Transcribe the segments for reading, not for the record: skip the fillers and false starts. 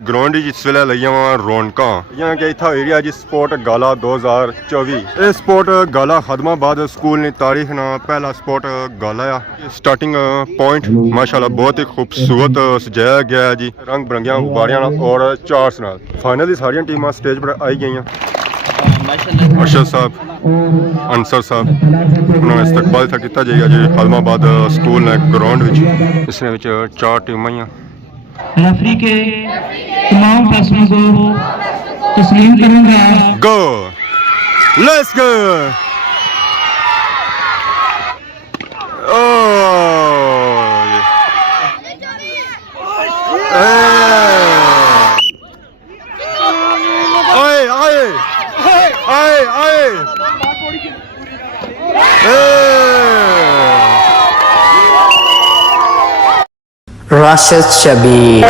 Ground जिस वेले लगियां रौनकां कि इत्थै एरिया जी स्पोर्ट गाला 2024 ਇਹ ਸਪੋਰਟ ਗਾਲਾ ਖਦਮਾਬਾਦ ਸਕੂਲ ਦੀ ਤਾਰੀਖ ਨਾਲ ਪਹਿਲਾ ਸਪੋਰਟ ਗਾਲਾ ਆ ਸਟਾਰਟਿੰਗ ਪੁਆਇੰਟ ਮਾਸ਼ਾਅੱਲਾ ਬਹੁਤ ਹੀ ਖੂਬਸੂਰਤ ਸਜਾਇਆ ਗਿਆ ਹੈ ਜੀ ਰੰਗ ਬਰੰਗੀਆਂ ਗੁਬਾਰਿਆਂ ਨਾਲ ਔਰ ਚਾਰਟਸ ਨਾਲ ਫਾਈਨਲੀ ਸਾਰੀਆਂ ਟੀਮਾਂ ਸਟੇਜ पर ਆਈ ਗਈਆਂ अरशद साहब अंसर साहब उन्होंने इस्तकबाल था किया जाएगा जी खदमाबाद स्कूल ने ग्राउंड इस 4 टीमां ही रेफरी के तमाम फैसलों को तस्लीम करूंगा। Go let's go Rashid Shabir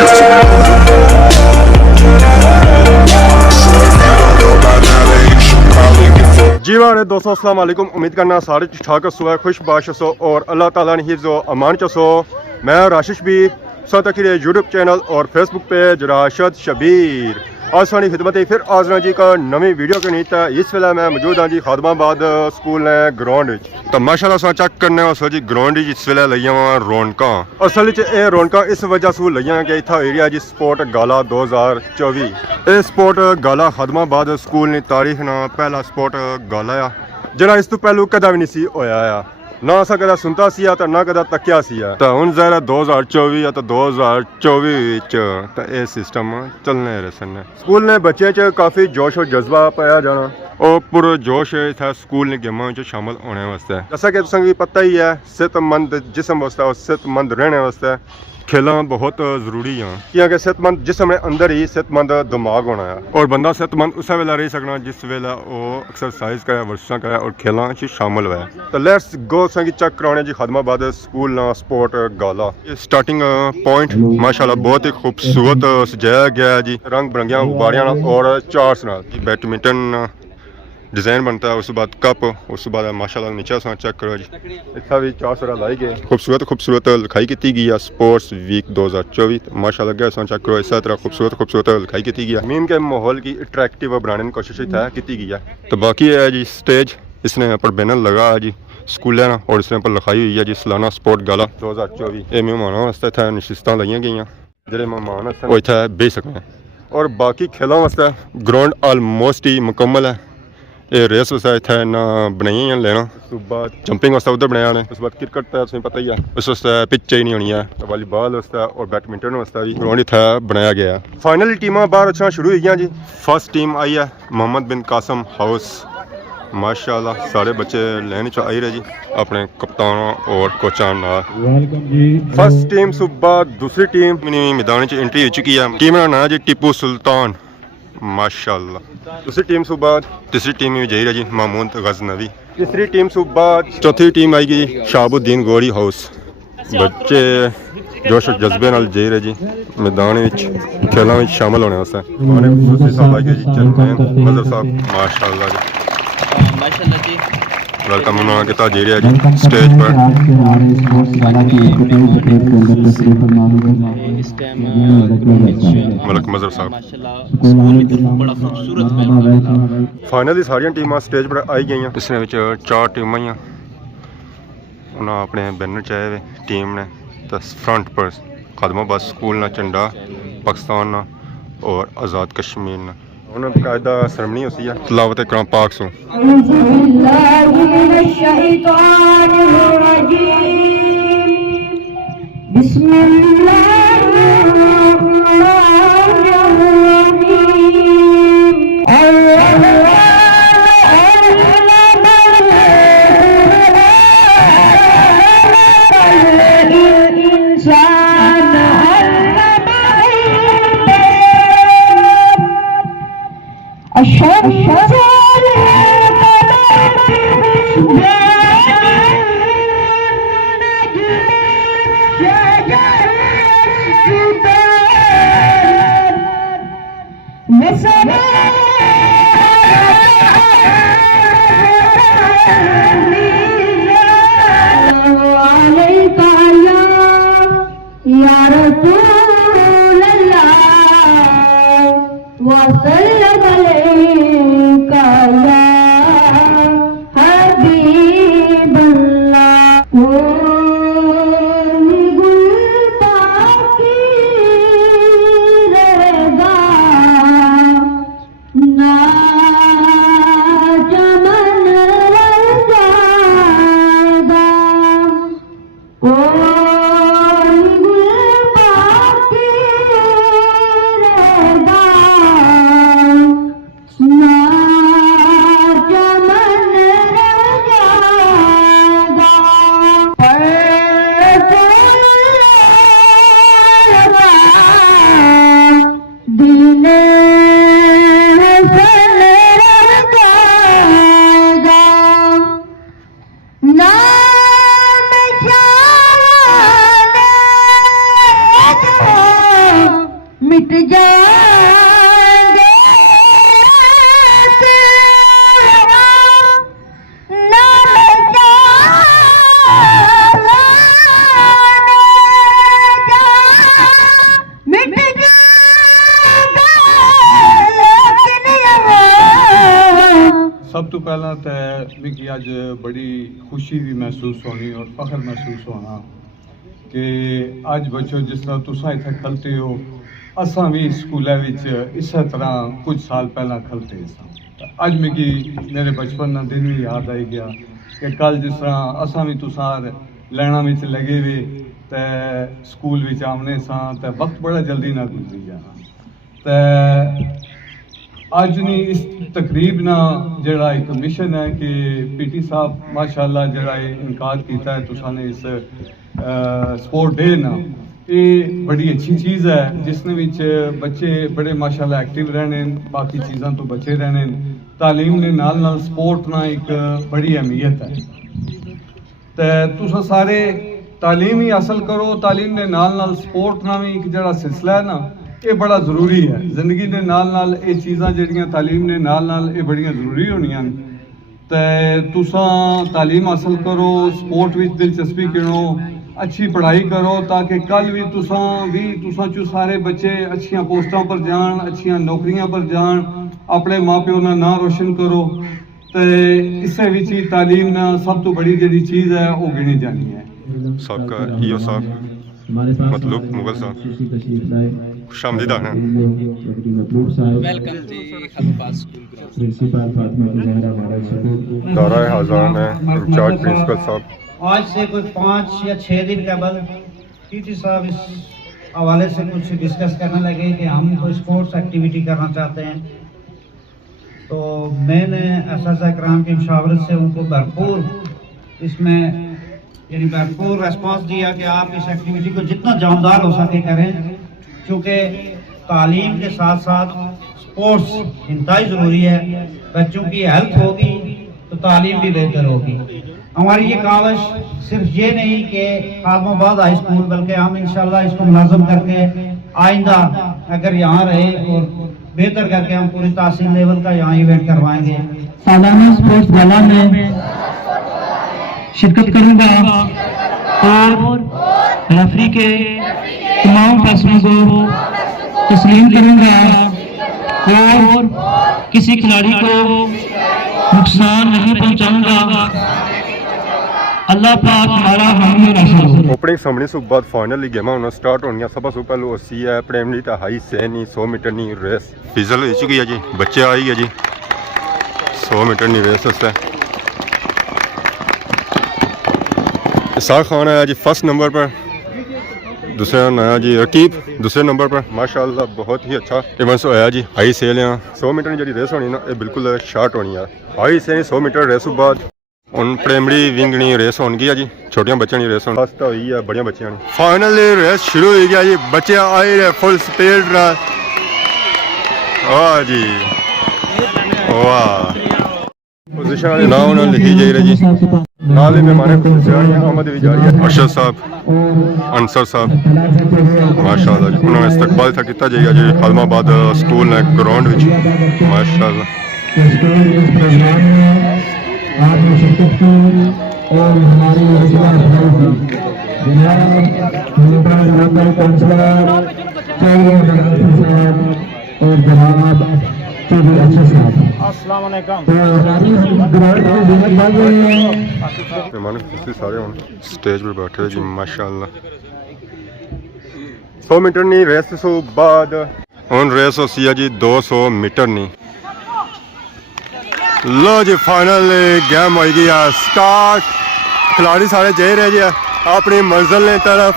ji वाले दोस्तों अस्सलाम वालेकुम। उम्मीद करना सारे ठीक ठाक सो है खुश बाश सो और अल्लाह ताला ने हिफ्ज़ व अमान चसो। मैं राशिद शबीर सतखीर यूट्यूब चैनल और फेसबुक पेज राशिद शबीर आज सानी खिदमत फिर आजना जी का नवी वीडियो के नीत है। इस वेले मैं मौजूद हाँ जी खदमाबाद स्कूल ने ग्राउंड तो माशाल्लाह सा चेक करने वास्ते जी ग्राउंड इस वेले लगियां रौनकां असल च रौनकां इस वजह से लगियां कि इत्थै एरिया जी स्पोर्ट गाला 2024 ये स्पोर्ट गाला खदमाबाद स्कूल की तारीख ना पहला स्पोर्ट गाला आ जिहड़ा इस तो पहलू कदा भी नहीं सी होया आ ना असा कदा सुनता सी तो ना कदा तकिया सी तो हुण ज़ाहिर 2024 या तो 2024 तो ये सिस्टम चलने रसन स्कूल ने बच्चे च काफ़ी जोश और जज्बा पाया जाना और पूरा जोश इतना स्कूल ने गेमां च शामिल होने वास्ते जैसा कि तुसें पता ही है सेहतमंद जिस्म वास्ते और सेहतमंद रहने वास्ते खेलना बहुत जरूरी है क्योंकि सेहतमंद जिस्म है अंदर ही सेहतमंद दिमाग होना है और बंदा सेहतमंद उस वेला रह सकना जिस वेला वो एक्सरसाइज करे वर्जिशां करे और खेलों च शामिल हुआ तो लेट्स गो संगी चेक कराने जी खदमाबाद स्कूल ना स्पोर्ट गाला स्टार्टिंग पॉइंट माशाल्लाह बहुत ही खूबसूरत सजाया गया है जी रंग बिरंगियां गुब्बारियां और चार्ट्स नाल बैडमिंटन डिज़ाइन बनता है उस बाद कप उस बाद माशाल्लाह नीचे सा चेक करो जी इतना भी चार सारा लाई गए खूबसूरत लिखाई की गई है स्पोर्ट्स वीक 2024 माशाल्लाह गया सा चेक करो इस तरह खूबसूरत लिखाई की गई है मीन के माहौल की अट्रैक्टिव बनाने की कोशिश की गई है तो बाकी है जी स्टेज इसने पर बैनर लगा है जी स्कूल है ना और इसने पर लिखाई हुई है जी सालाना स्पोर्ट गाला 2024 ये मेहमानों वास्ते इतना नशिस्तां लाइया गई जो मेहमान वो इतना बेच सकते और बाकी खेलों वास्ते ग्राउंड आलमोस्ट ही मुकम्मल है ये रेस वास्ते इतना ना बनाई लेना सुबह जंपिंग वास्ते उधर बनाया ने उस बाद क्रिकेट तो तुम्हें पता ही है उस वास्ते पिच ही नहीं होनी है वॉलीबॉल वास्ते और बैडमिंटन वास्ते भी ग्राउंड इतना बनाया गया है। फाइनली टीमां बाहर अच्छा शुरू हुई जी फर्स्ट टीम आई है मोहम्मद बिन कासम हाउस माशाल्लाह सारे बच्चे लाइन च आई रहे जी अपने कप्तानों और कोचां नाल। फर्स्ट टीम सुबह दूसरी टीम मैदान च एंट्री हो चुकी है टीम का नाम जी टीपू सुल्तान माशाल्लाह। दूसरी टीम सुबह तीसरी टीम में जाहिर है जी महमूद गजनवी तीसरी टीम सुबह चौथी टीम आएगी जी शाहबुद्दीन गोरी हाउस बच्चे जोश जज्बे नाल जाहिर है जी मैदान खेलों में शामिल होने वास्ते मजहर साहब माशाल्लाह जी वेलकम उन्होंने किया जी रहा जी स्टेज पर मलक मजहर साहब फाइनली सारिया टीमां स्टेज पर आई गई इसने 4 टीमां ही उन्होंने अपने बैनर चाहे हुए टीम ने तो फ्रंट पर खदमाबाद स्कूल ना झंडा पाकिस्तान ना और आज़ाद कश्मीर ना उन्होंने कायदा सरमनी होती है तलावत कलाम पाक सो वसल्लम अलैका या हबीबल्लाह। ओ गुलबाकी रहबा ना चमन रजादा। ओ गुलबाकी रहबा ना चमन रजादा। दीन हसन रजादा। नाम जाने जो मिट जाएंगे तेरा। नाम जाने जो मिट जाएगा लेकिन ये सब तो पहला तो मिगी अज बड़ी खुशी भी महसूस होनी और फख्र महसूस होना कि अज बच्चों जिस तरह तुसा इत्थे खलते हो असां भी स्कूलों विच इस तरह कुछ साल पहला खलते सां। अज मिगी मेरे बचपन का दिन भी याद आई गया कि कल जिस तरह असां भी तुसार लैना विच लगे वे ते स्कूल विच आमने सां ते वक्त बड़ा जल्दी ना गुजरी जाना। ते अज नहीं इस तकरीब ना जड़ा एक मिशन है कि पीटी साहब माशाल्लाह जड़ा इनकार किया है तुसा ने इस स्पोर्ट डे ना, ये बड़ी अच्छी चीज़ है जिसने विच बच्चे बड़े माशाल्लाह एक्टिव रहने, बाकी चीज़ों तो बचे रहने। तालीम ने नाल नाल स्पोर्ट ना एक बड़ी अहमियत है। तो तुसा सारे तालीम ही हासिल करो, तालीम ने नाल नाल स्पोर्ट ना भी एक जड़ा सिलसिला है ना ये बड़ा जरूरी है। जिंदगी के नाल नाल ये चीज़ां जड़ियां तालीम ने नाल नाल ये बड़ियां जरूरी होनियां। तो तुसा तालीम हासिल करो, स्पोर्ट विच दिलचस्पी करो, अच्छी पढ़ाई करो ताकि कल भी तुसा चो सारे बच्चे अच्छियां पोस्टां पर जान, अच्छियां नौकरियां पर जान, अपने माँ प्यो का नाम रोशन करो। तो इसे विच ही तालीम ना सब तो बड़ी जी चीज़ है वो गिनी जानी है। सबका ईओ साहब मतलब मुगल साहब खुशामदीद हैं। वेलकम जी खलफा स्कूल प्रिंसिपल फातिमा ज़हरा हमारा सकूल दारा हज़ार हैं इंचार्ज प्रिंसिपल साहब। आज से कोई 5 या 6 दिन कबल पीटी साहब इस हवाले से कुछ डिस्कस करने लगे कि हम कोई स्पोर्ट्स एक्टिविटी करना चाहते हैं। तो मैंने असातिज़ा कराम की मुशावरत से उनको भरपूर इसमें यानी भरपूर रेस्पॉन्स दिया कि आप इस एक्टिविटी को जितना जानदार हो सके करें, क्योंकि तालीम के साथ साथ स्पोर्ट्स इंतहाई ज़रूरी है। बच्चों की हेल्थ होगी तो तालीम भी बेहतर होगी। हमारी ये काविश सिर्फ ये नहीं कि आदमाबाद हाई स्कूल, बल्कि हम इंशाल्लाह इसको मुनाज़म करके आइंदा अगर यहाँ रहे और बेहतर करके हम पूरी तहसील लेवल का यहाँ इवेंट करवाएंगे। सालाना स्पोर्ट्स गाला में शिरकत करूंगा और रेफरी के तमाम फैसलों को तस्लीम करूंगा और किसी खिलाड़ी को नुकसान नहीं पहुंचाऊंगा। अल्लाह पाक हमारा हामी राशि हो। ओपनिंग समणी से बाद फाइनल गेम होना स्टार्ट होनी सब तो पहले ओसी है प्राइमरी तो हाई सैनी 100 मीटर की रेस फिजल हो चुकी है जी। बच्चे आई है जी 100 मीटर की रेस है। इसाक खान आया जी फर्स्ट नंबर पर, दूसरा नया जी रकीब दूसरे नंबर पर। माशाल्लाह बहुत ही अच्छा इवेंट्स होया जी। हाई सेल 100 मीटर की जी रेस होनी ना ये बिल्कुल शार्ट होनी है। हाई से 100 मीटर रेस तो बाद हम प्राइमरी विंग नी रेस होगी है जी, छोटिया बच्चों की रेस होनी फर्स्ट हुई है बड़िया बच्चियां ने। फाइनल रेस शुरू हो गया जी, बच्चे आए रहे फुल स्पीड वाह जी वाह। पोजीशन वाले नाम उन्होंने लिखी जा रही जी। नाल ही मेहमान आमद भी जा रही है अरशद साहब अंसर साहब माशाल्लाह जी। उन्होंने इस्तकबाल था किया जाएगा जी आलमाबाद स्कूल ने ग्राउंड में माशाल्लाह। आपने शिरकत की और हमारी काउंसलर और और जनाब चौधरी अफसर साहब। अस्सलाम वालेकुम। तो हमारी ग्राउंड में विनर बन रहे हैं। मेहमान खुशी सारे हुण स्टेज पर बैठे हो जी माशाअल्लाह। 100 मीटर नहीं रेस तो बाद हुण रेस होसी है जी 200 मीटर नहीं। लो जी फाइनल गेम हो गई है स्टार्ट। खिलाड़ी सारे जा रहे जी अपनी मंजिल की तरफ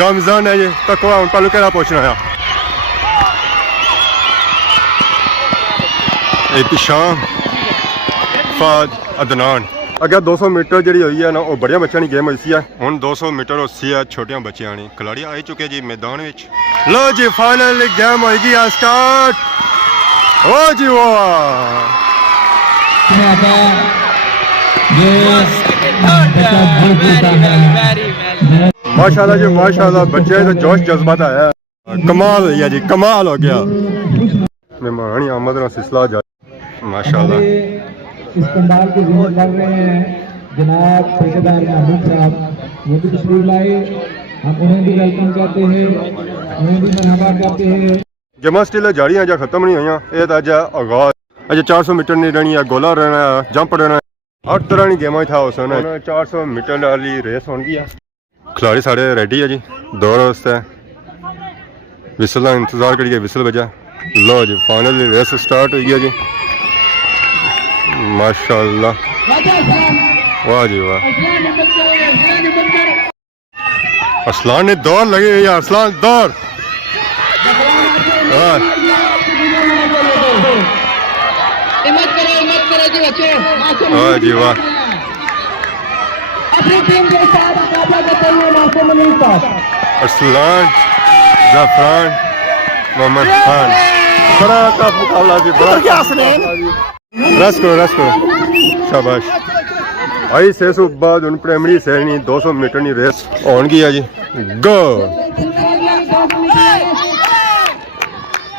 गमजन है जी। तको हम पहलू कहना पूछना है एहतिशाम फाज अदनान। अगर 200 मीटर जी हुई है ना वो बड़िया बच्चों की गेम हुई है। हुण 200 मीटर होसी है छोटिया बच्चों की। खिलाड़ी आ चुके जी मैदान में। लो जी फाइनल गेम होगी स्टार्ट। ओ जी वाह माशाल्लाह जी माशाल्लाह। बच्चे तो जोश जज्बात आया। कमाल हुई है जी कमाल हो गया। मेहमान आमद का सिलसिला जारी माशाल्लाह। इस पंडाल के विनर बन रहे हैं जनाब ठेकेदार महमूद साहब। वो भी तशरीफ लाए, हम उन्हें भी वेलकम कहते हैं, उन्हें भी मरहबा कहते हैं। गेमां स्टिल जारी अजा खत्म नहीं हुई। ये अज आगाज अज 400 मीटर नहीं रहनी है। गोला रहना है, जंप रहना है, हर तरह की गेमां था उस 400 मीटर वाली रेस होगी है। खिलाड़ी सारे रेडी है जी दौड़ वास्ते। विसल का इंतजार करिए, विसल बजा। लो जी फाइनल रेस स्टार्ट हुई है जी माशाल्लाह। वाह जी वाह। असलान ने दौड़ लगी है यार। असलान दौड़ वाह जी वाह। असलान ज़फ़रान मोहम्मद खान बड़ा टफ मुकाबला जी। बड़ा रस करो शाबाश। आई से बाद उन प्राइमरी श्रेणी 200 मीटर की रेस होगी है जी। गो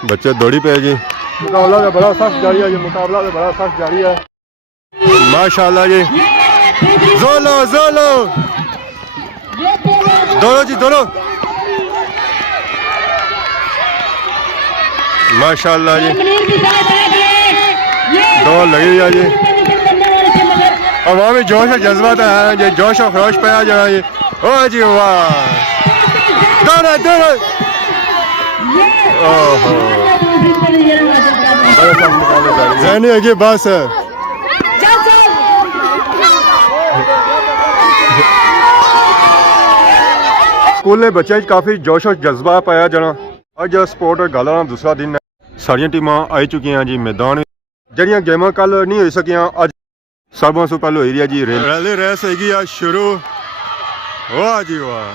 बच्चे दौड़ी पे जी। मुकाबला तो बड़ा सख्त जारी है जी। मुकाबला तो बड़ा सख्त जारी है माशाल्लाह जी। जोलो जोलो दोनों जी दोनों माशाल्लाह जी। दौड़ लगी है जी। अवामी जोश और जज्बा तो है जी। जोश और खरोश पाया जा रहा है। ओ जी वाह दोनों दोनों। ओहो जहनी है कि बस है। स्कूल ने बच्चों काफ़ी जोश और जज्बा पाया जाना। अज स्पोर्ट और गल दूसरा दिन है। सारिया टीमां आई चुकी हैं जी मैदान। जड़ियाँ गेमां कल नहीं हो सकियां अज सब तो पहले हुई है जी रैली रेस हैगी आ शुरू। वाह जी वाह।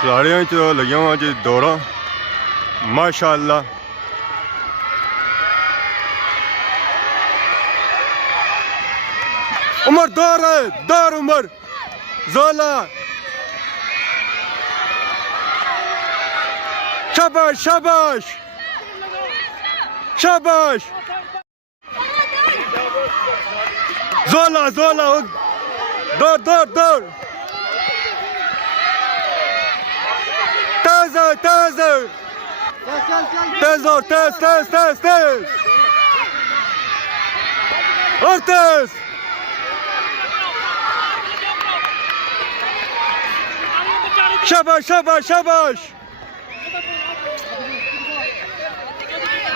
खिलाड़ियों च लगिया हुआ जी दौड़ा माशाल्लाह। उमर दौड़ है दौड़ उमर जोला शाबाश शाबाश शाबाश। जोला जोला दौड़ दौड़ दौड़ तेज तेज तेज और तेज तेज तेज तेज और तेज। शाबाश शाबाश शाबाश।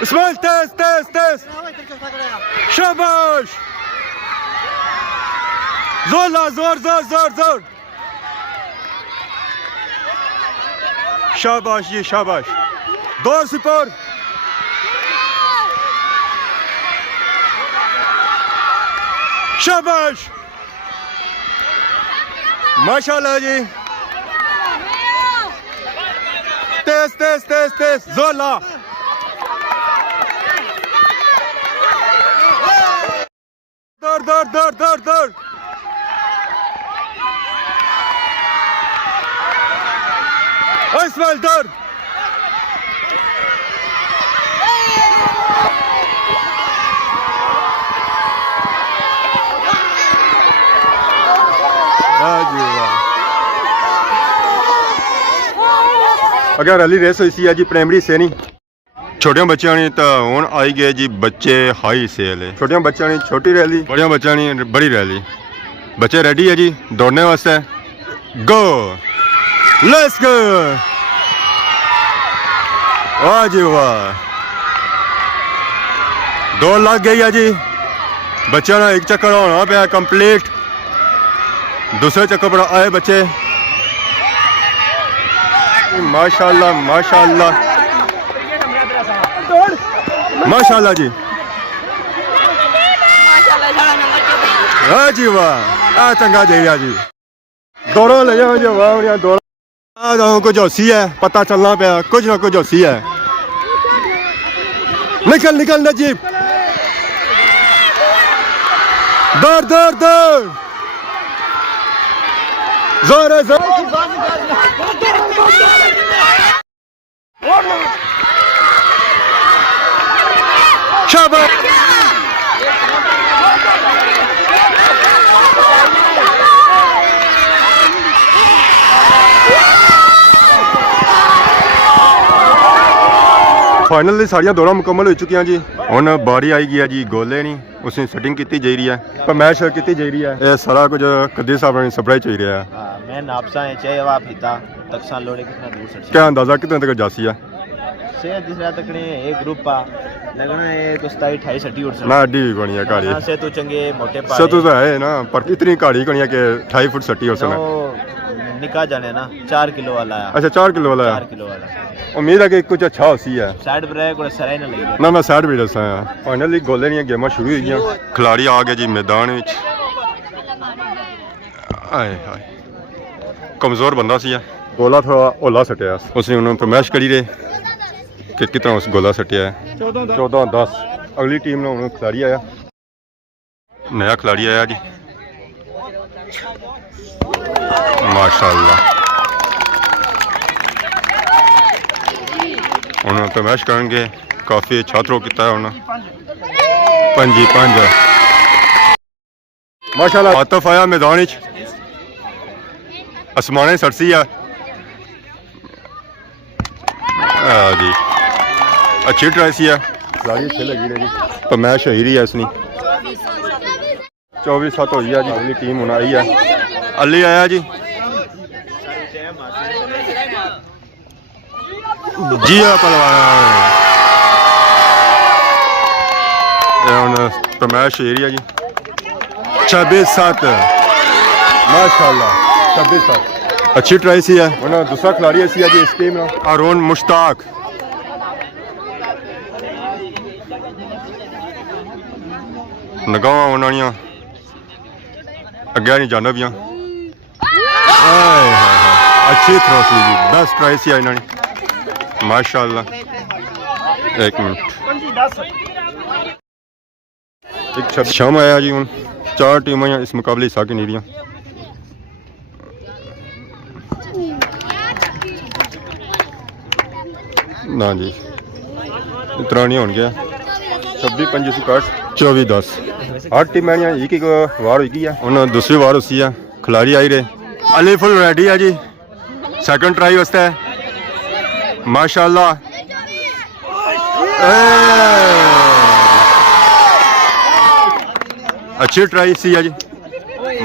इस्माइल तेज तेज तेज शाबाश। जोला जोर जोर जोर जोर शाबाश जी शाबाश। दौड़ सिपर शाबाश माशाल्लाह जी। तेज तेज तेज तेज जोला दौड़ दौड़ दौड़ दौड़ दौड़ इस्माइल दौड़। अगर रैली रेस हुई सी है जी प्राइमरी से नहीं छोटिया बच्चों ने तो हुण आई गए जी बच्चे हाई सेल है छोटिया बच्चों ने छोटी रैली बड़िया बच्चों ने बड़ी रैली बच्चे रेडी है जी दौड़ने वास्ते गो लेट्स गो वाह जी वाह दौड़ लग गई है जी बच्चों ने एक चक्कर होना पाया कंप्लीट दूसरे चक्कर पर आए बच्चे माशाल्लाह माशाल्लाह माशाल्लाह जी वाह जी वाह आ चंगा जरिया जी दौड़ो ले जाओ जी वाह दौड़ो कुछ होसी है पता चलना पाया कुछ ना कुछ होसी है निकल निकल नजीब दौड़ दौड़ दौड़ जोर है जोर शाबाश फाइनली सारिया दौड़ा मुकम्मल हो चुकी जी हुण बारी आई गई है जी गोले नहीं उसने सेटिंग की जा रही है परमैश की जा रही है ये सारा कुछ कदी साहब ने सप्लाई चाहिए रहा है मैं नापसा है चाहे वा फीता तकसान लोड़े कितना दूर सर क्या अंदाजा कितने तक जासी है से दूसरा तकने एक ग्रुप आ लगना है कुछ 28 30 उड़ ना अड्डी भी बनी है गाड़ी हां से तो चंगे मोटे पा से तो है ना पर इतनी गाड़ी कणी है कि 28 फुट सट्टी और सना निकाह जाने ना 4 किलो वाला है अच्छा 4 किलो वाला है 4 किलो वाला उम्मीद है कि कुछ अच्छा होसी है साइड ब्रेक और सराय ना लगी ना मैं साइड भी दसा फाइनली गोले दी गेमां शुरू हुई गई खिलाड़ी आ गए जी मैदान विच आए हाय कमजोर बंदा सी गोला थोड़ा ओला सटिया उसने उन्होंने फरमाइश करी रहे कि कितना उस गोला सटिया है 14-10 अगली टीम ने उन्होंने खिलाड़ी आया नया खिलाड़ी आया जी माशाल्लाह उन्होंने फरमाइश करेंगे काफ़ी अच्छा थ्रो किया है उन्होंने 5 माशाल्लाह आतफ आया मैदान आसमाने सरसी है जी अच्छी ट्राई सी है खिलाड़ी अच्छे लगी रही तो मैच ही रही है इसने 24-7 हुई है जी अगली टीम होना आई है अली आया जी जी पलवान मैच ही रही है जी 26-7 माशाल्लाह 26-7 अच्छी ट्राई सी है उन्होंने दूसरा खिलाड़ी ऐसी है जी इस टीम में अरुण मुश्ताक नगावां उन्होंने अगे नहीं जाना पिया अच्छी थ्रो सी जी बेस्ट ट्राई सी इन्होंने माशाल्लाह एक मिनट एक शाम आया जी हूँ 4 टीमें इस मुकाबले हिस्सा की नहीं रही ना जी इतना नहीं हो गया 26-25 24-10 8 टीमें एक वार हुई है उन्होंने दूसरी वार उसी है खिलाड़ी आई रहे अली फुल रेडी है जी सेकंड ट्राई वास्ते माशाल्लाह अच्छी ट्राई सी है जी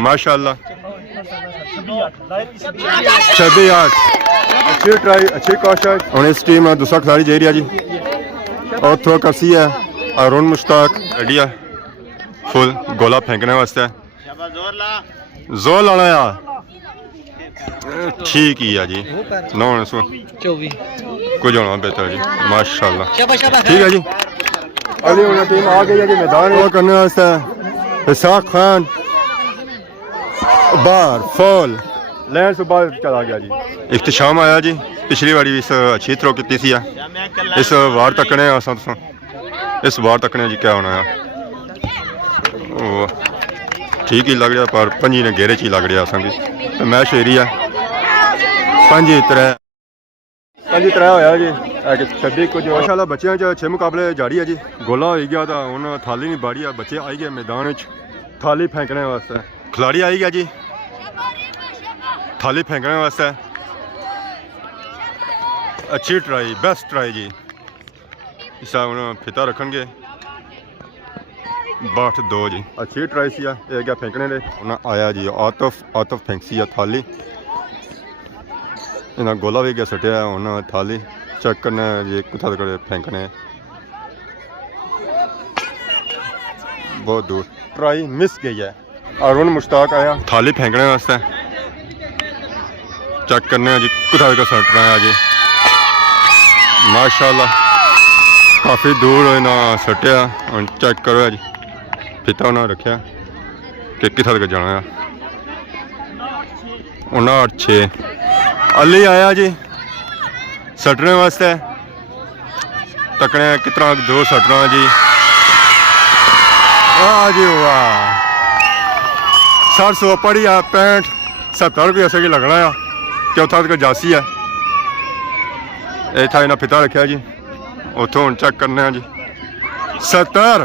माशाल्लाह 26-8 अच्छी ट्राई अच्छी कोशिश और इस टीम में दूसरा खिलाड़ी जा रहा जी और थ्रो करसी है अरुण मुश्ताक रेडी है फुल गोला फेंकने वास्ते जोर लाना यार ठीक ही है जी 9-24 कुछ होना बेहतर जी माशाल्लाह ठीक है जी अगली टीम आ गई है जी मैदान वो करने वास्ते इसाक खान बार फॉल लैंड से बाहर चला गया जी इख्तिशाम आया जी पिछली बारी इस अच्छी थ्रो की सी इस वार तकने इस वार तकने जी क्या होना है ठीक ही लग रहा पर 5 ने घेरे च ही लग रहा असेंगी तो मैच ही है 5-3 होया जी 26 कुछ माशाल्लाह बच्चों 6 मुकाबले जारी है जी गोला हो गया तो हूँ थाली नहीं बाड़ी है बच्चे आई गए मैदान थाली फेंकने वास्ते खिलाड़ी आई गया जी थाली फेंकने वास्ते अच्छी ट्राई, बेस्ट ट्राई जी। इसा हम फिता रखेंगे 62 जी। अच्छी ट्राई सी ये क्या फेंकने दे उन्हें आया जी। आतफ फेंकसी थाली इन्हें गोला भी क्या सटिया उन्हें थाली चेक करना जी कुछ फेंकने बहुत दूर। ट्राई मिस गई है। अरुण मुश्ताक आया थाली फेंकने वास्ते चेक करने जी कुछ सट रहा है जी। माशाल्लाह काफ़ी दूर ना सटिया और चेक करो जी फिता उन्हें रखा कि कितना तक जाना है। 59 अली आया जी सटने वास्ते तकने कितना दूर सटना जी। वाह जी वाह 700 पड़ी है 65 70 रुपये ऐसे की लगना है। चौथा तक जासी है ये था इन्हें फिता रखा जी। उतों हम चेक करने जी 70।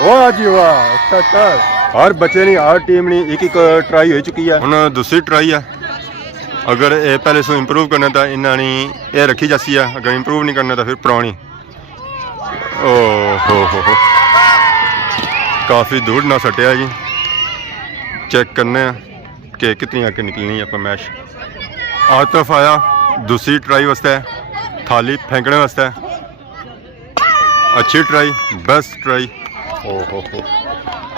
वाह जी वाह 70। हर बच्चे नहीं हर टीम नहीं एक ट्राई हो चुकी है। हुण दूसरी ट्राई है। अगर ये पहले सो इंप्रूव करना तो इन्होंने ये रखी जासी है। अगर इंप्रूव नहीं करना तो फिर पुरानी। ओ हो काफ़ी दूर ना सटिया जी। चेक करने कि कितनी आके निकलनी है पर मैच। आतफ आया दूसरी ट्राई वास्ते थाली फेंकने वास्ते। अच्छी ट्राई बेस्ट ट्राई। हो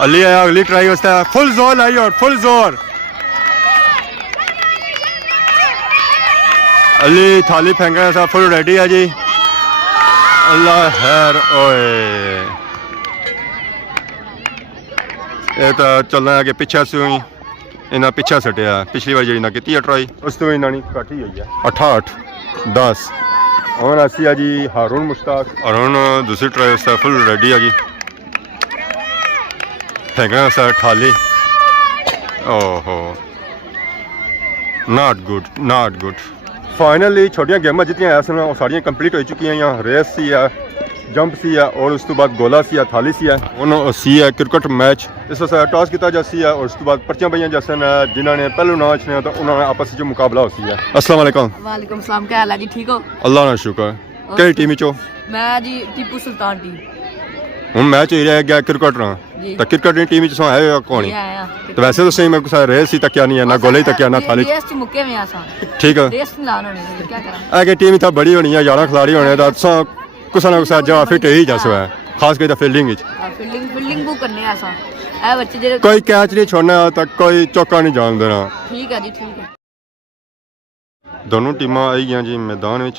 अली आया अगली ट्राई वास्ते फुल जोर आई और फुल जोर। अली थाली फेंकने वास्ते फुल रेडी है जी। अल्लाह खैर ओए ये तो चलना है कि पिछा से हुई इन्हें पिछा सटिया। पिछली बार जी ना की ट्राई उस तो इन्होंने घट ही हुई है 68 10। और असी है जी हारून मुश्ताक। हारून दूसरी ट्राई वास्ते फुल रेडी है जी फेंकने वास्ते थाली। ओहो नॉट गुड। फाइनली छोटियां गेमां जितनी सन वो सारियां कंप्लीट हो चुकी हैं। यहाँ रेस सी है जंप सी है और उस तो बाद गोला सी है थाली सी है। उन्होंने सी है क्रिकेट मैच इस वास्ते टॉस किया जासी है और उस तो बाद पर्चियां पाइया जैसे जिन्होंने पहलू ना छने तो उन्होंने आपस में मुकाबला होती है। अस्सलाम वालेकुम। वालेकुम सलाम क्या हाल है जी ठीक हो? अल्लाह ना शुक्र। कई टीम चो? मैं जी टीपू सुल्तान टीम। हम मैच हो रहा गया क्रिकेट ना तो क्रिकेट टीम सो है कौन तो वैसे तो सही मैं कुछ रेस ही तक नहीं है ना गोले तक ना थाली मुक्के में आसा ठीक है। रेस लाना नहीं क्या करा आगे टीम था बड़ी होनी है 11 खिलाड़ी होने तो कुछ ना कुछ जवाब फिट ही जा है खास कर फील्डिंग फील्डिंग बुक करने ऐसा है बच्चे जेरे कोई कैच नहीं छोड़ना तक कोई चौका नहीं जान देना। ठीक है जी ठीक है। दोनों टीमां आई गई जी मैदान विच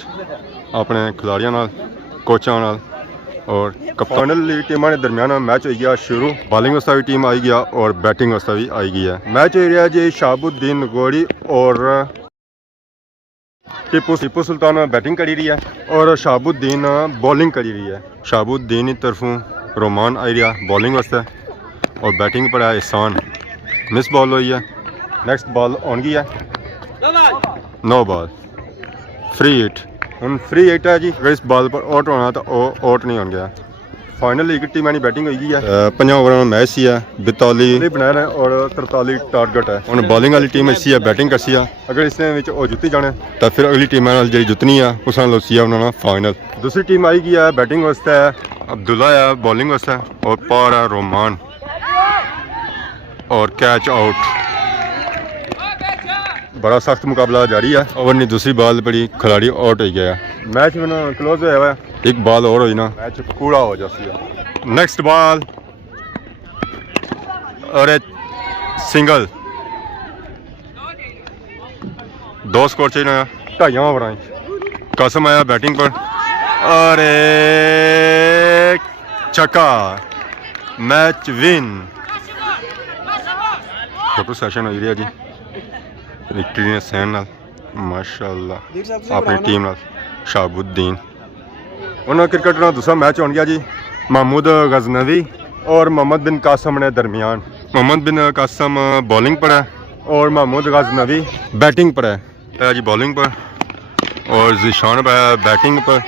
अपने खिलाड़ियों नाल कोचां नाल और कप्तान टीमां के दरमियान मैच हो गया शुरू। बॉलिंग वास्ते भी टीम आई गया और बैटिंग वास्ते भी आई गई है। मैच हो रहा जी शहाबुद्दीन गोड़ी और टीपू सुल्तान बैटिंग करी रही है और शहाबुद्दीन बॉलिंग करी रही है। शहाबुद्दीन की तरफों रोमान आई रहा बॉलिंग वास्ते और बैटिंग पर है एहसान। मिस बॉल हुई है। नेक्स्ट बॉल ऑन गई है नो बॉल फ्री हिट। हम फ्री हिट है जी। अगर इस बॉल पर आउट होना तो आउट नहीं हो गया। फाइनली एक टीम बैटिंग हुई है 5 ओवर में मैच सी है 42 बनाया है और 43 टारगेट है। हम बॉलिंग वाली टीम इसी है बैटिंग कर सी है। अगर इसने जुती जाने तो फिर अगली टीम जी जितनी है उस सी है उन्होंने फाइनल। दूसरी टीम आई गई है बैटिंग वास्ते अब्दुल्ला है बॉलिंग वास्ते और पार है रोमान और कैच आउट। बड़ा सख्त मुकाबला जारी है। ओवर नहीं दूसरी बॉल बड़ी खिलाड़ी आउट हो गया। मैच में क्लोज होया है एक बॉल और हुई ना मैच पूरा हो जाती है। नेक्स्ट बॉल और सिंगल 2 स्कोर चाहिए 2.5 ओवर कसम आया बैटिंग पर और छक्का मैच विन। फोटो सेशन हो रहा जी विक्ट्री ने सैन नाल माशाअल्लाह अपनी टीम नाल शहाबुद्दीन। उन्होंने क्रिकेट का दूसरा मैच हो गया जी महमूद गजनवी और मोहम्मद बिन कासम ने दरमियान। मोहम्मद बिन कासम बॉलिंग पर है और महमूद गजनवी बैटिंग पर है जी बॉलिंग पर और जिशान पर बैटिंग पर।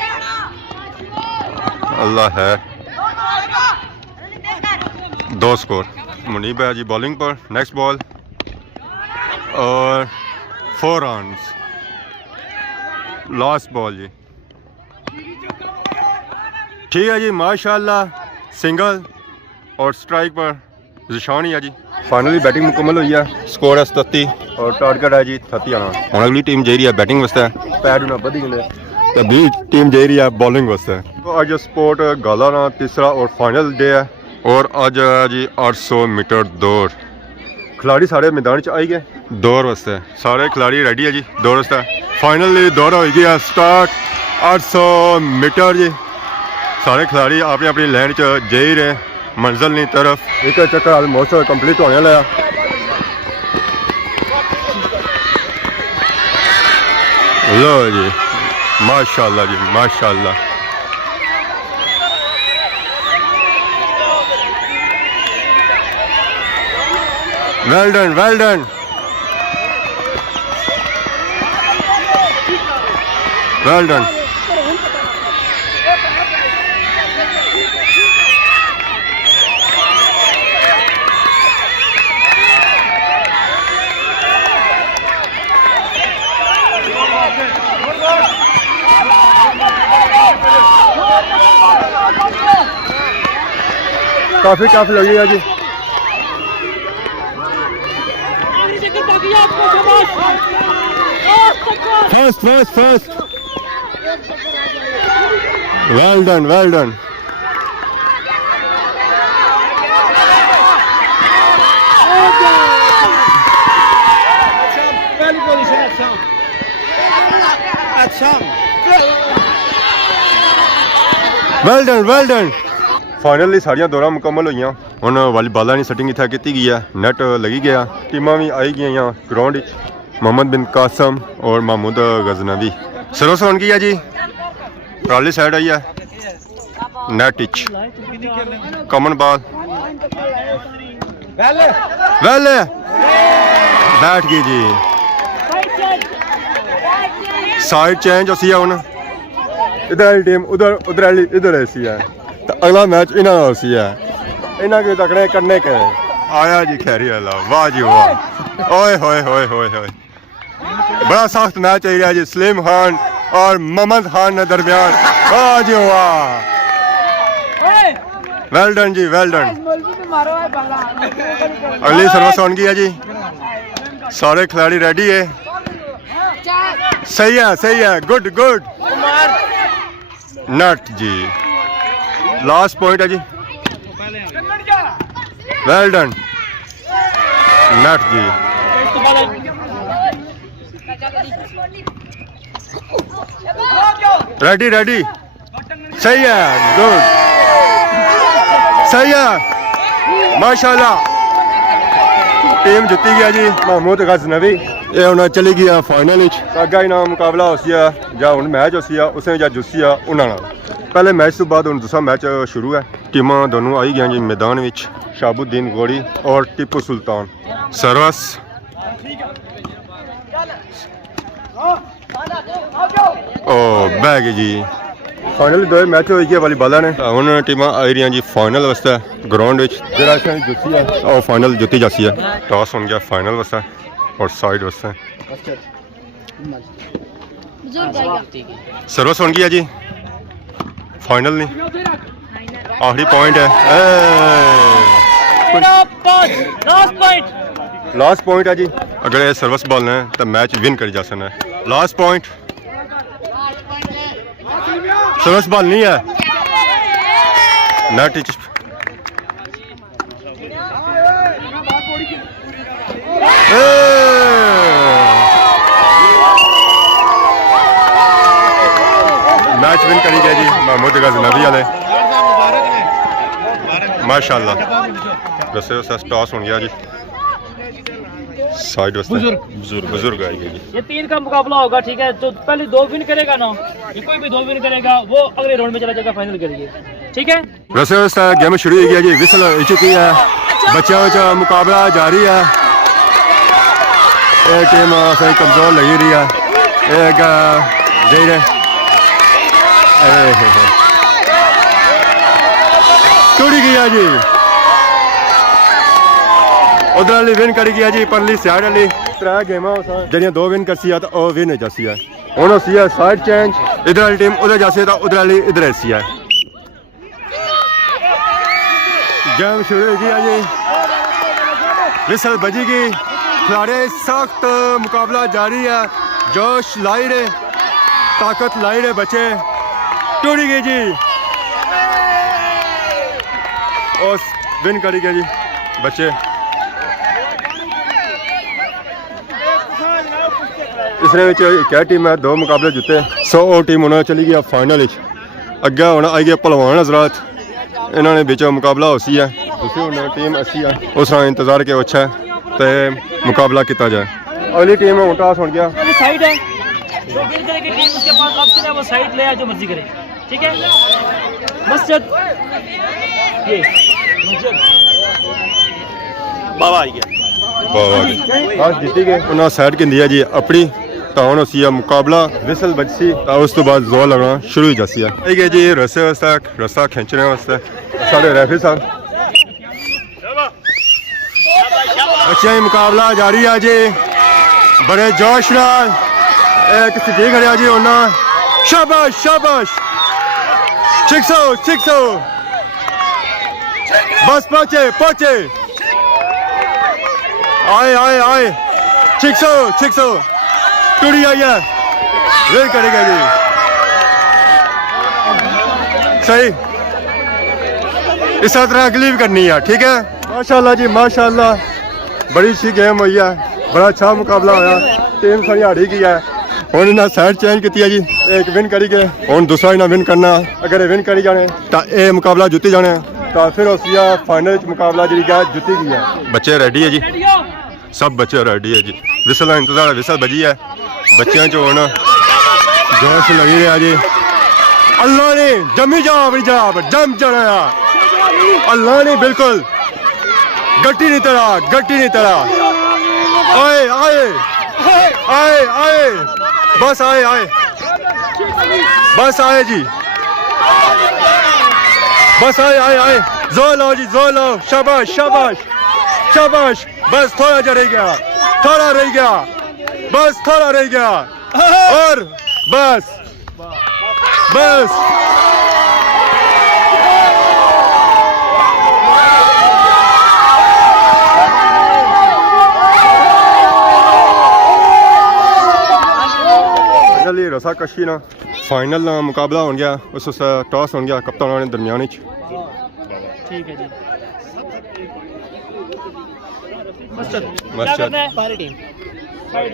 अल्लाह है 2 स्कोर। मुनीब है जी बॉलिंग पर। नेक्स्ट बॉल और 4 रन्स लास्ट बॉल जी ठीक है जी माशाल्लाह सिंगल और स्ट्राइक पर जिशान ही है जी फाइनली बैटिंग मुकम्मल हुई है स्कोर है 37 और टारगेट है जी 30 आना हुण अगली टीम जा रही है बैटिंग वास्ते पैड ना बधी गए तो 20 टीम जा रही है बॉलिंग वास्ते तो अज स्पोर्ट गाला ना तीसरा और फाइनल डे है और अज है जी 800 मीटर दौड़ खिलाड़ी सारे मैदान च आई गए दौड़ वास्ते सारे खिलाड़ी रेडी है जी दौड़ वास्ते फाइनली दौड़ हो गई है स्टार्ट 800 मीटर जी सारे खिलाड़ी अपनी अपनी लाइन च जा ही रहे मंजिल की तरफ एक चक्कर ऑलमोस्ट कंप्लीट होने लगा लो जी माशाल्लाह जी माशाल्लाह well done well done well done काफी टफ लगी है जी first first first well done well done well done well done finally सारिया दौड़ा मुकम्मल हुई हुण वालीबाल की सैटिंग इत्थे की गई है नैट लगी गया टीमां भी आई गई ग्राउंड मोहम्मद बिन कासम और महमूद गजनवी सर्विस होन की है जी प्राली साइड आई है नैट इच कॉमन बॉल वेल बैठ गई जी साइड चेंज होसी है हुण इधर वाली टीम उधर उधर वाली इधर ऐसी है तो अगला मैच इन्होंने होसी है इन्हों के तकड़े करने के आया जी खैरी वाला वाह जी वाह ओए होए होए होए होए बड़ा सख्त मैच चल रहा है जी सलीम खान और मोहम्मद खान के दरमियान वाह जी वाह वेल डन जी वेल डन अगली सर्विस ऑन की है जी सारे खिलाड़ी रेडी है सही है गुड गुड नट जी लास्ट पॉइंट है जी वेल डन नट जी रेडी रेडी सही है गुड सही है माशाल्लाह टीम जीती गया जी महमूद गजनवी ये हुण चली गया फाइनल अग्गा इनाम मुकाबला होसी है जां हुण मैच होसी है उसे जां जुस्सी है उन्हां नाल पहले मैच तो बाद हुण दूसरा मैच शुरू है टीमां दोनों आई गई जी मैदान में शाबुद्दीन गोड़ी और टीपू सुल्तान सर्वस ओ बह गई जी फाइनल दो मैच हो गए वालीबाल ने हुण टीमां आई रही जी फाइनल वास्ते ग्राउंड जिहड़ा जुत्ती है और फाइनल जुत्ती जासी है टॉस हो गया फाइनल वास्ते और साइड वास्ते सर्विस हो गई है जी फाइनल नहीं आखिरी पॉइंट है लास्ट पॉइंट है जी अगर ये सर्विस बॉल है तो मैच विन कर जा सकना है लास्ट पॉइंट सर्विस बॉल नहीं है नेट मैच विन करी गया जी महमूद गजनवी वाले माशाल्लाह दसे टॉस हो गया जी साइड बुजुर्ग आई गए जी ये 3 का मुकाबला होगा ठीक है तो पहले 2 विन करेगा ना ये कोई भी 2 विन करेगा वो अगले राउंड में चला जाएगा फाइनल के लिए ठीक है वैसे गेम शुरू हो गया जी विसल हो चुकी है बच्चों का मुकाबला जारी है ये टीम सही कमजोर लगी रही है एक जी रहे टूटी गया जी उधर वाली विन करी गया जी परली साइड वाली त्रै गेमां जड़ियां 2 विन करसी है तो वह विन जसी है ਹੁਣ ਅਸੀਂ ਹੈ ਸਾਈਡ ਚੇंज इधर वाली टीम उधर जासे तो उधर वाली इधर ऐसी है गेम शुरू होगी जी विसल बजेगी खिलाड़ी सख्त मुकाबला जारी है जोश लाई रहे ताकत लाई रहे बच्चे टूटी गई जी और विन करेंगे जी बच्चे इसने क्या टीम है 2 मुकाबले जीते 100 और टीम होना चली गई फाइनल अगे होना आई गया पहलवान हजरात इन्होंने बीच मुकाबला उसी है दूसरी होना टीम अच्छी है उस तरह इंतजार के अच्छा है तो मुकाबला किया जाए अगली टीम में टॉस हो गया वो साइड है जो विन करेगी टीम उसके पास ऑप्शन है वो साइड ले आए जो मर्जी करे ठीक है मस्जिद ये मस्जिद बाबा आ गया आज जीती गए उन्होंने साइड की है जी अपनी तो हम उसी मुकाबला विसल बजसी तो उस तो बाद जोर लगना शुरू ही जासी है ठीक है जी रस्से वास्ते रस्सा खींचने वास्ते साढ़े रेफरी साहब अच्छा ही मुकाबला जारी है जी बड़े जोश नाल एक सिद्धि खड़िया जी होना शाबाश शाबाश 600 बस पहुंचे आए 600 टूटी आई है विन करेगा जी सही इस तरह अगली भी करनी है ठीक है माशाल्लाह जी माशाल्लाह बड़ी अच्छी गेम हुई है बड़ा अच्छा मुकाबला होया टीम सारी हारी की है हुण इन्हें साइड चेंज की है जी एक विन करी गए हुण दूसरा इन्हें विन करना अगर ये विन करी जाने तो ये मुकाबला जीती जाने तो फिर उस फाइनल मुकाबला जी जीती गई है बच्चे रेडी है जी सब बच्चे रेडी है जी विसल का इंतजार विसल बजी है बच्चों चो होना जोश लगी रहा जी अल्लाह ने जमी जाब जम चढ़ाया अल्लाह ने बिल्कुल गट्टी नहीं तड़ा आए बस आए जी बस आए जोर लाओ जी जोर लाओ शाबाश बस थोड़ा रह गया बस थोड़ा रह गया और बस फाइनली रसा कशी ना फाइनल ना मुकाबला हो गया उस टॉस हो गया कप्तान ने दरमियान ठीक है जी मस्जिद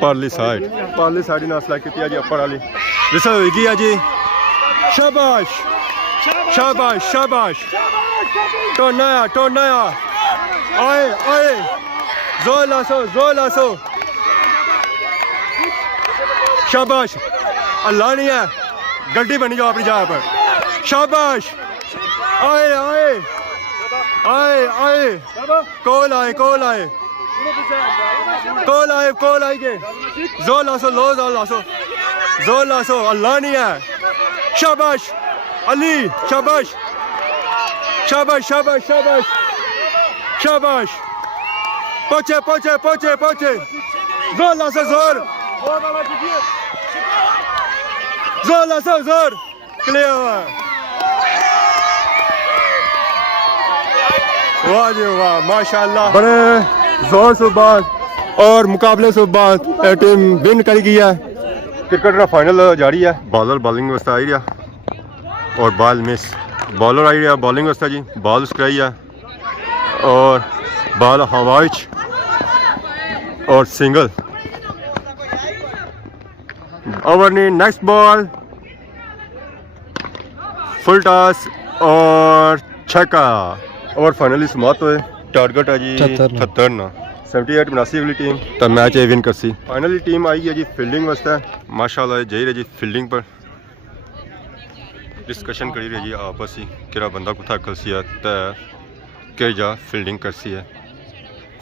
परली साइड ने असला की जी अपर वाली विसल होगी है जी शाबाश टोनाया आए जोर लासो शाबाश अल्लाह नहीं है गड्डी बनी जाओ अपनी जगह पर शाबाश आए कॉल आए के जोर लासो अल्लाह नहीं है शाबाश अली शाबाश पहुंचे जोर लासो जोर क्लियर वाह जी वाह माशाल्लाह बड़े जोर से बाद और मुकाबले से बाद टीम विन कर गई है क्रिकेट का फाइनल जारी है बॉलर बॉलिंग वास्ते आई रहा और बॉल मिस बॉलर आई रहा बॉलिंग वास्ते जी बॉल उसकी है और बॉल हवाइच और सिंगल ओवर ने नेक्स्ट बॉल फुल टॉस और छक्का ओवर फाइनली समाप्त हुए टारगेट है जी 76 ना 78 बनासी अगली टीम तो मैच ये विन करसी फाइनली टीम आई है जी फील्डिंग वास्ते माशाल्लाह जही रही जी फील्डिंग पर डिस्कशन करी रही जी आपस ही कि बंदा कुत्था खलसी है तो कि जा फील्डिंग करसी है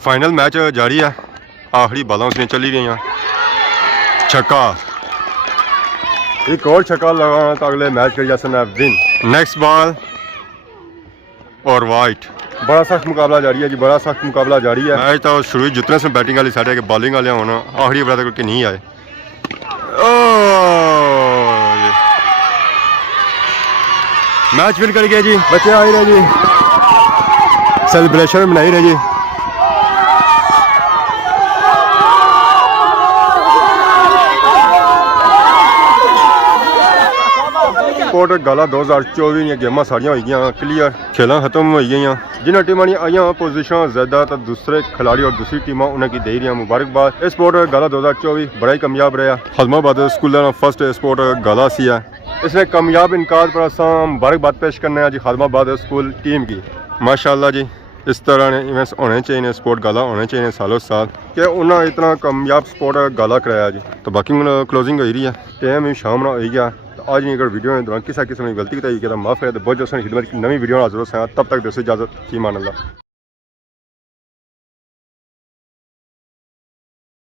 फाइनल मैच जारी है आखिरी बालां उसने चली रही छक्का एक और छक्का लगाना तो अगले मैच कर जा विन नेक्स्ट बॉल और वाइट बड़ा सख्त मुकाबला जारी है जी बड़ा सख्त मुकाबला जारी है मैच तो शुरू जितने से बैटिंग वाली साइड है कि बॉलिंग वाले होना आखिरी ओवर तक नहीं आए मैच विन कर गया जी, बच्चे आ ही रहे जी, सेलिब्रेशन मनाई रहे जी। स्पोर्ट गाला 2024 ਦੀਆਂ ਗੇਮਾਂ ਸਾਰੀਆਂ ਹੋਈ ਗਈਆਂ ਕਲੀਅਰ, खेलां खत्म हो गई। जिन्होंने टीमां ने आईयां पोजीशन ज़्यादा तो दूसरे खिलाड़ी और दूसरी टीमां उन्हें की दे रही मुबारकबाद। इस स्पोर्ट गाला 2024 बड़ा ही कामयाब रहा। हज़माबाद स्कूल का फर्स्ट स्पोर्ट गाला सी है, इसने कामयाब इनकार पर असा मुबारकबाद पेश करना है जी हज़माबाद स्कूल टीम की। माशाअल्लाह जी, इस तरह ने इवेंट्स होने चाहिए, स्पोर्ट गाला होने चाहिए सालों साल, कि उन्हें इतना कामयाब स्पोर्ट गाला कराया जी। तो बाकी क्लोजिंग हो रही है, टाइम भी शाम हो गया। तो आज नहीं अगर वीडियो के दौरान किसी ने गलती की तो माफ़ है, तो बहुत जल्द खिदमत की नवी वीडियो हाजिर हो। तब तक दोस्तों इजाज़त, ईमान अल्लाह।